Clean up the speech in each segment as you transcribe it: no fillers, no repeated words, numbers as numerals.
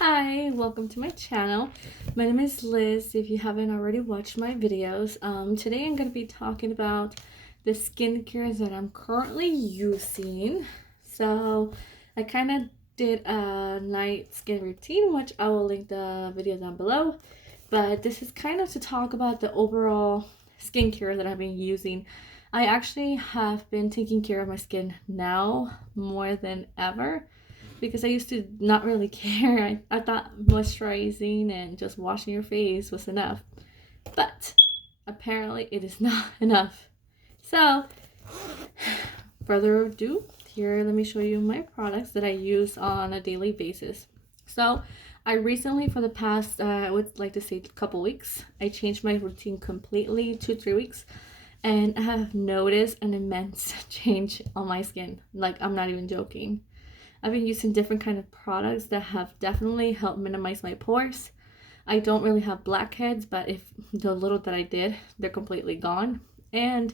Hi, welcome to my channel. My name is Liz. If you haven't already watched my videos, today I'm going to be talking about the skincare that I'm currently using. So I kind of did a night skin routine, which I will link the video down below. But this is kind of to talk about the overall skincare that I've been using. I actually have been taking care of my skin now more than ever because I used to not really care. I thought moisturizing and just washing your face was enough. But apparently it is not enough. So, further ado, here let me show you my products that I use on a daily basis. So, I recently, for the past, I would like to say a couple weeks, I changed my routine completely, 2-3 weeks. And I have noticed an immense change on my skin. Like, I'm not even joking. I've been using different kind of products that have definitely helped minimize my pores. I don't really have blackheads, but if the little that I did, they're completely gone. And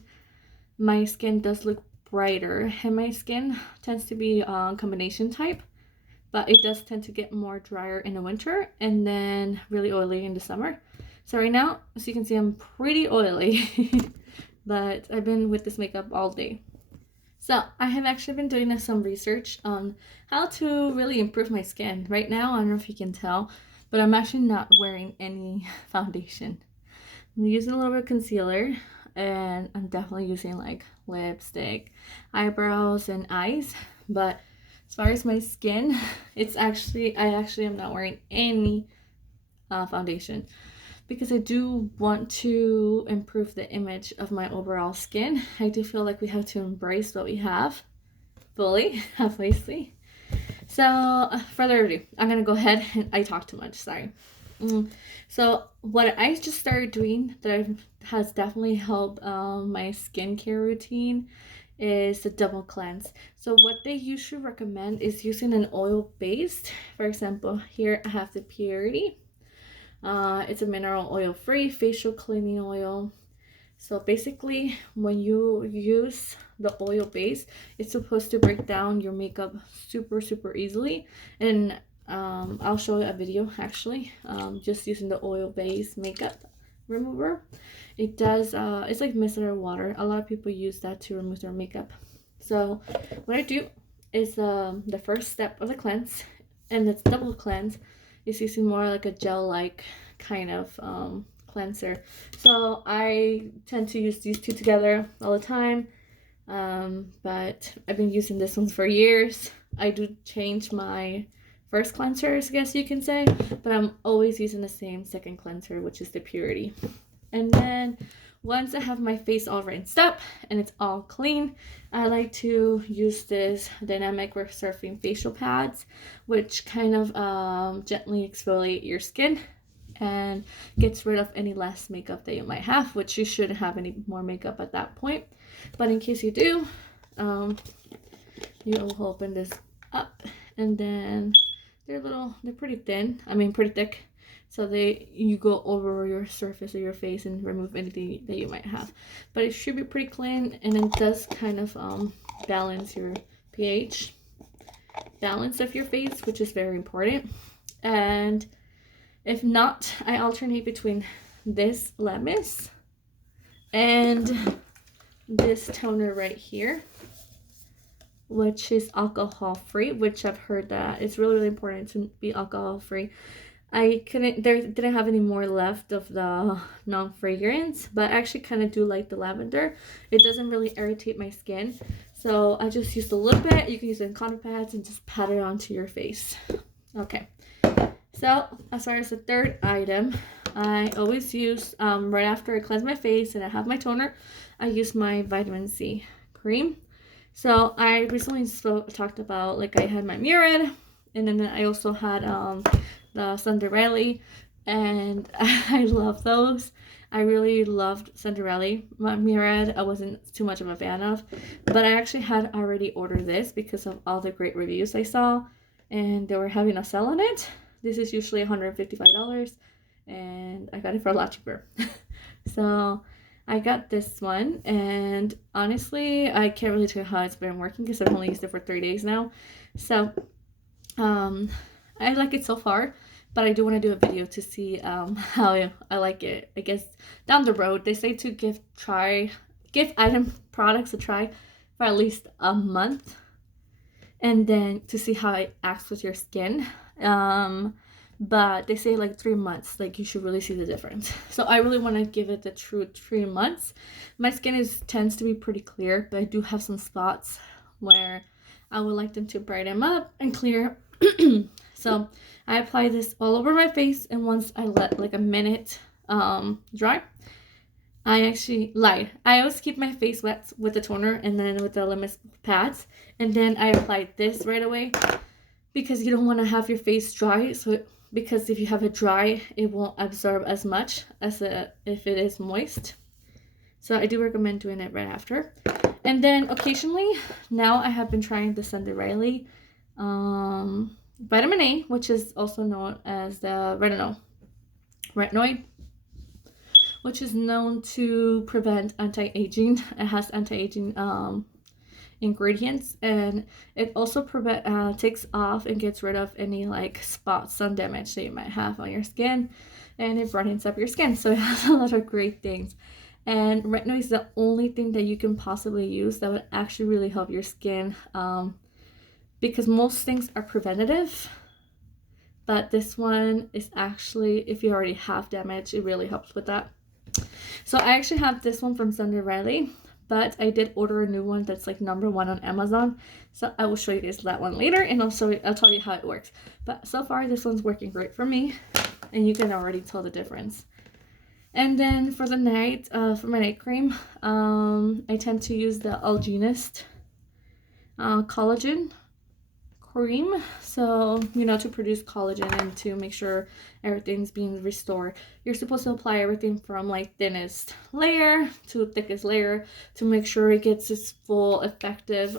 my skin does look brighter. And my skin tends to be combination type, but it does tend to get more drier in the winter and then really oily in the summer. So right now, as you can see, I'm pretty oily, but I've been with this makeup all day. So I have actually been doing some research on how to really improve my skin. Right now, I don't know if you can tell, but I'm actually not wearing any foundation. I'm using a little bit of concealer, and I'm definitely using like lipstick, eyebrows, and eyes. But as far as my skin, I actually am not wearing any foundation because I do want to improve the image of my overall skin. I do feel like we have to embrace what we have fully, obviously. So, further ado, I'm gonna go ahead and I talk too much. Sorry. So, what I just started doing has definitely helped my skincare routine is the double cleanse. So, what they usually recommend is using an oil based. For example, here I have the Purity. It's a mineral oil free facial cleaning oil. So basically, when you use the oil base, it's supposed to break down your makeup super easily. And I'll show you a video actually, just using the oil base makeup remover. It does, it's like micellar water. A lot of people use that to remove their makeup. So what I do is the first step of the cleanse, and it's double cleanse, is using more like a gel-like kind of cleanser. So I tend to use these two together all the time, but I've been using this one for years. I do change my first cleansers, I guess you can say, but I'm always using the same second cleanser, which is the Purity. And then once I have my face all rinsed up and it's all clean, I like to use this dynamic surfing facial pads, which kind of gently exfoliate your skin and gets rid of any less makeup that you might have, which you shouldn't have any more makeup at that point. But in case you do, you'll open this up, and then they're pretty thin. I mean, pretty thick. So you go over your surface of your face and remove anything that you might have. But it should be pretty clean, and it does kind of balance your pH balance of your face, which is very important. And if not, I alternate between this Lemis and this toner right here, which is alcohol free, which I've heard that it's really important to be alcohol free. Didn't have any more left of the non-fragrance, but I actually kind of do like the lavender. It doesn't really irritate my skin, so I just used a little bit. You can use it in cotton pads and just pat it onto your face. Okay. So as far as the third item, I always use, right after I cleanse my face and I have my toner, I use my vitamin C cream. So I recently talked about, like, I had my Murad, and then I also had the Cinderella, and I love those. I really loved Cinderella. My Murad I wasn't too much of a fan of, but I actually had already ordered this because of all the great reviews I saw, and they were having a sale on it. This is usually $155, and I got it for a lot cheaper. So I got this one, and honestly, I can't really tell how it's been working because I've only used it for 3 days now. So I like it so far, but I do want to do a video to see how I like it. I guess down the road, they say to give item products a try for at least a month, and then to see how it acts with your skin. But they say like 3 months, like you should really see the difference. So I really want to give it the true 3 months. My skin tends to be pretty clear, but I do have some spots where I would like them to brighten up and clear. So I apply this all over my face, and once I let like a minute dry, I actually lied. I always keep my face wet with the toner and then with the limit pads, and then I apply this right away, because you don't want to have your face dry. Because if you have it dry, it won't absorb as much as if it is moist. So I do recommend doing it right after. And then occasionally, now I have been trying the Sunday Riley vitamin A, which is also known as the retinoid, which is known to prevent anti-aging. It has anti-aging ingredients, and it also takes off and gets rid of any like spots, sun damage that you might have on your skin, and it brightens up your skin. So it has a lot of great things. And retinoid is the only thing that you can possibly use that would actually really help your skin, because most things are preventative, but this one is actually, if you already have damage, it really helps with that. So I actually have this one from Sunday Riley, but I did order a new one that's like #1 on Amazon. So I will show you guys that one later, and also I'll tell you how it works. But so far, this one's working great for me, and you can already tell the difference. And then for the night, for my night cream, I tend to use the Algenist collagen cream. So, to produce collagen and to make sure everything's being restored. You're supposed to apply everything from like thinnest layer to thickest layer to make sure it gets its full effective,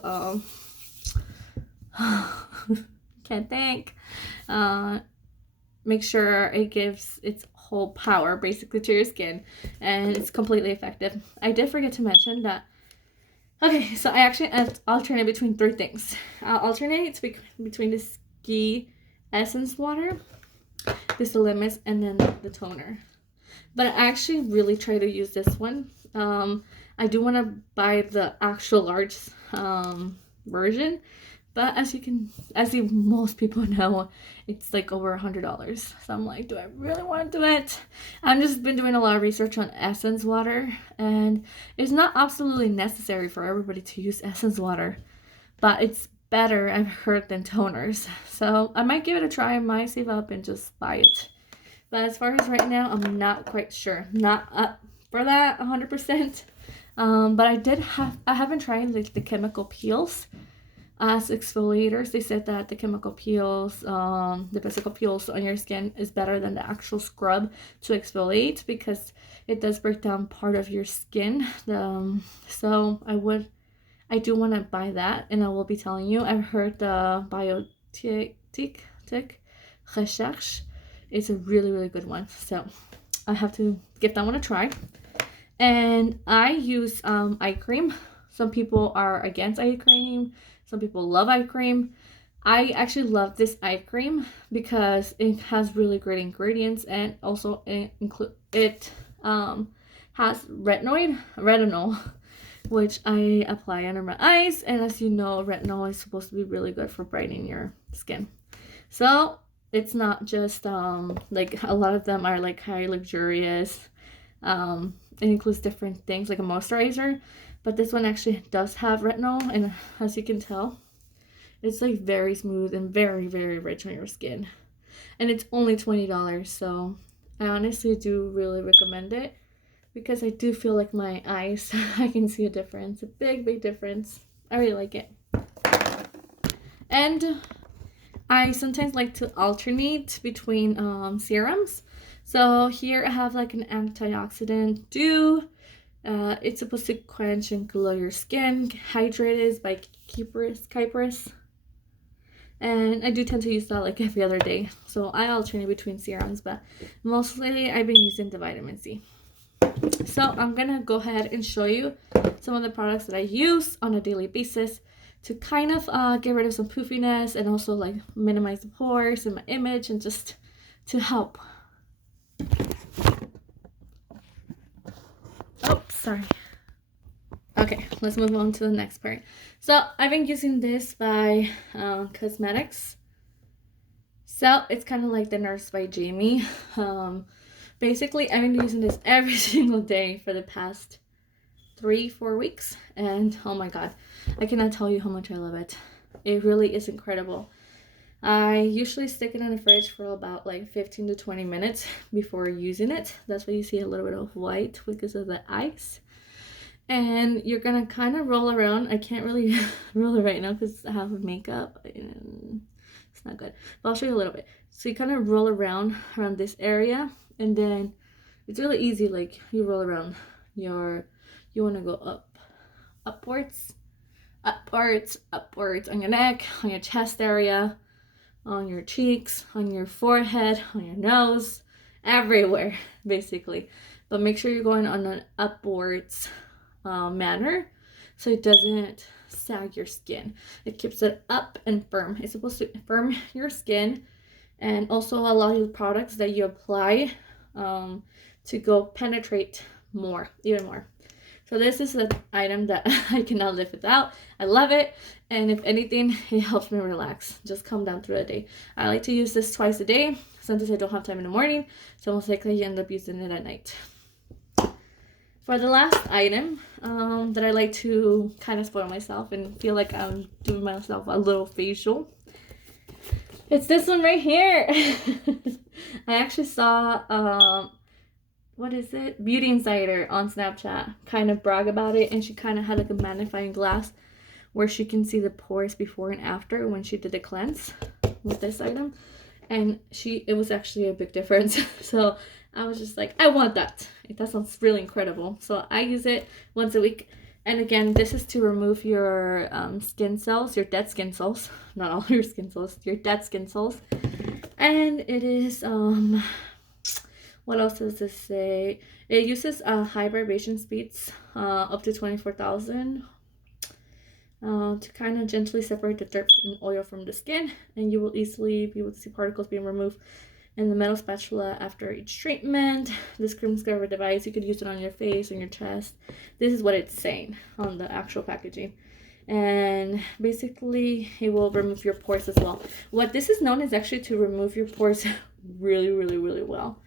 can't think, make sure it gives its whole power basically to your skin, and it's completely effective. I did forget to mention that. Okay, so I actually alternate between 3 things. I'll alternate between the Ski Essence Water, the Limis, and then the toner. But I actually really try to use this one. I do want to buy the actual large version, but as most people know, it's like over $100. So I'm like, do I really want to do it? I've just been doing a lot of research on Essence Water, and it's not absolutely necessary for everybody to use Essence Water, but it's better, I've heard, than toners. So I might give it a try. I might save up and just buy it. But as far as right now, I'm not quite sure. Not up for that 100%. But I have been trying like the chemical peels as exfoliators. They said that the chemical peels, the physical peels on your skin is better than the actual scrub to exfoliate, because it does break down part of your skin. So I do want to buy that, and I will be telling you. I've heard the Biotique Recherche. It's a really, really good one. So I have to give that one a try. And I use eye cream. Some people are against eye cream. Some people love eye cream. I actually love this eye cream because it has really great ingredients, and also it has retinol, which I apply under my eyes. And as you know, retinol is supposed to be really good for brightening your skin. So it's not just like a lot of them are like high luxurious. It includes different things like a moisturizer, but this one actually does have retinol, and as you can tell, it's like very smooth and very, very rich on your skin. And it's only $20, so I honestly do really recommend it, because I do feel like my eyes, I can see a difference, a big, big difference. I really like it. And I sometimes like to alternate between serums. So here I have like an antioxidant dew. It's supposed to quench and glow your skin. Hydrated by Kypris. And I do tend to use that like every other day. So I alternate between serums, but mostly I've been using the vitamin C. So I'm gonna go ahead and show you some of the products that I use on a daily basis to kind of get rid of some poofiness and also like minimize the pores in my image and just to help. Oh, sorry. Okay, let's move on to the next part. So I've been using this by Cosmetics. So it's kind of like the Nurse by Jamie. Basically, I've been using this every single day for the past 3-4 weeks, and oh my god, I cannot tell you how much I love it. It really is incredible. I usually stick it in the fridge for about like 15 to 20 minutes before using it. That's why you see a little bit of white because of the ice. And you're gonna kind of roll around. I can't really roll it right now because I have makeup and it's not good, but I'll show you a little bit. So you kind of roll around this area, and then it's really easy. Like you roll around you want to go upwards on your neck, on your chest area, on your cheeks, on your forehead, on your nose, everywhere basically. But make sure you're going on an upwards manner so it doesn't sag your skin. It keeps it up and firm. It's supposed to firm your skin and also allow you the products that you apply to go penetrate even more. So this is an item that I cannot live without. I love it, and if anything, it helps me relax, just calm down through the day. I like to use this twice a day. Sometimes I don't have time in the morning, so most likely I end up using it at night. For the last item that I like to kind of spoil myself and feel like I'm doing myself a little facial, it's this one right here. I actually saw what is it? Beauty Insider on Snapchat kind of brag about it, and she kind of had like a magnifying glass where she can see the pores before and after when she did the cleanse with this item, and it was actually a big difference. So I was just like, I want that. That sounds really incredible. So I use it once a week. And again, this is to remove your skin cells, your dead skin cells, not all your skin cells, your dead skin cells. And it is what else does this say? It uses high vibration speeds, up to 24,000, to kind of gently separate the dirt and oil from the skin, and you will easily be able to see particles being removed in the metal spatula after each treatment. This cream scrubber device, you could use it on your face, on your chest. This is what it's saying on the actual packaging. And basically, it will remove your pores as well. What this is known is actually to remove your pores really, really, really well.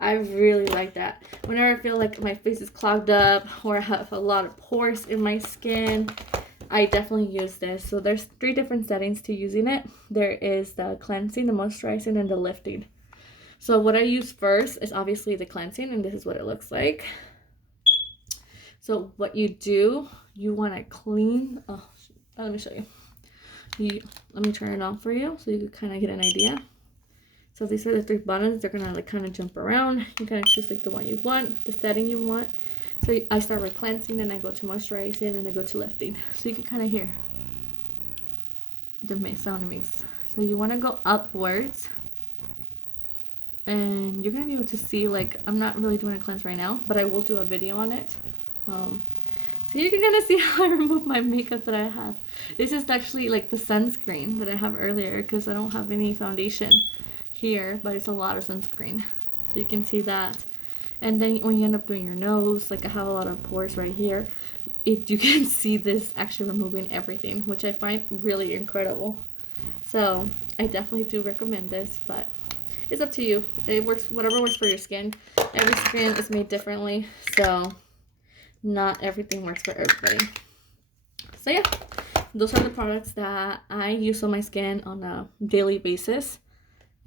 I really like that. Whenever I feel like my face is clogged up or I have a lot of pores in my skin, I definitely use this. So there's 3 different settings to using it. There is the cleansing, the moisturizing, and the lifting. So what I use first is obviously the cleansing, and this is what it looks like. So what you do, you want to clean. Oh, let me show you. Let me turn it on for you so you can kind of get an idea. So these are the 3 buttons. They're gonna like kind of jump around. You kind of choose like the one you want, the setting you want. So I start with cleansing, then I go to moisturizing, and I go to lifting. So you can kind of hear the sound it makes. So you want to go upwards, and you're gonna be able to see, like, I'm not really doing a cleanse right now, but I will do a video on it. So you can kind of see how I remove my makeup that I have. This is actually like the sunscreen that I have earlier because I don't have any foundation here, but it's a lot of sunscreen. So you can see that. And then when you end up doing your nose, like I have a lot of pores right here, you can see this actually removing everything, which I find really incredible. So I definitely do recommend this, but it's up to you. It works, whatever works for your skin. Every skin is made differently, so not everything works for everybody. So yeah, those are the products that I use on my skin on a daily basis.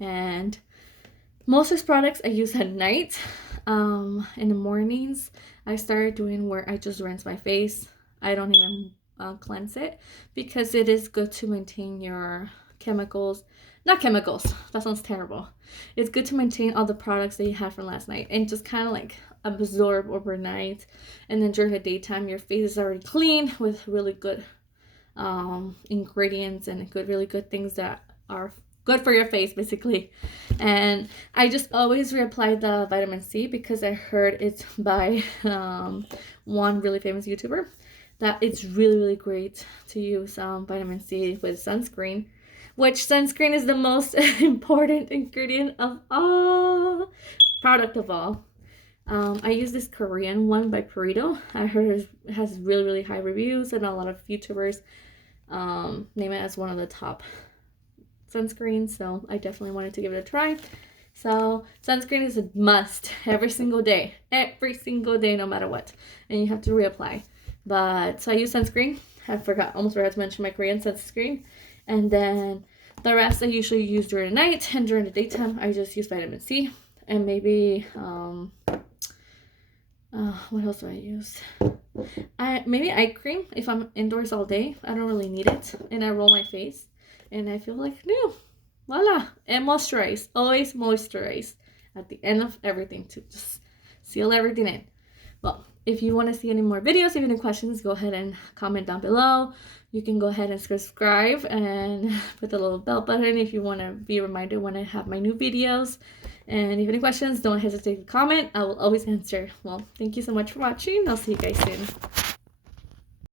And most of these products I use at night. In the mornings, I started doing where I just rinse my face. I don't even cleanse it because it is good to maintain your chemicals. Not chemicals, that sounds terrible. It's good to maintain all the products that you had from last night and just kind of like absorb overnight. And then during the daytime, your face is already clean with really good ingredients and really good things that are good for your face, basically. And I just always reapply the vitamin C because I heard it's by one really famous YouTuber. that it's really, really great to use vitamin C with sunscreen, which sunscreen is the most important ingredient of all, product of all. I use this Korean one by Purito. I heard it has really, really high reviews, and a lot of YouTubers name it as one of the top sunscreens, so I definitely wanted to give it a try. So sunscreen is a must every single day, no matter what, and you have to reapply. But so I use sunscreen. Almost forgot to mention my Korean sunscreen, and then the rest I usually use during the night, and during the daytime I just use vitamin C, and maybe what else do I use? Maybe eye cream if I'm indoors all day. I don't really need it, and I roll my face, and I feel like new. Voila! And moisturize. Always moisturize at the end of everything to just seal everything in. Well, if you want to see any more videos, if you have any questions, go ahead and comment down below. You can go ahead and subscribe and put the little bell button if you want to be reminded when I have my new videos. And if you have any questions, don't hesitate to comment. I will always answer. Well, thank you so much for watching. I'll see you guys soon.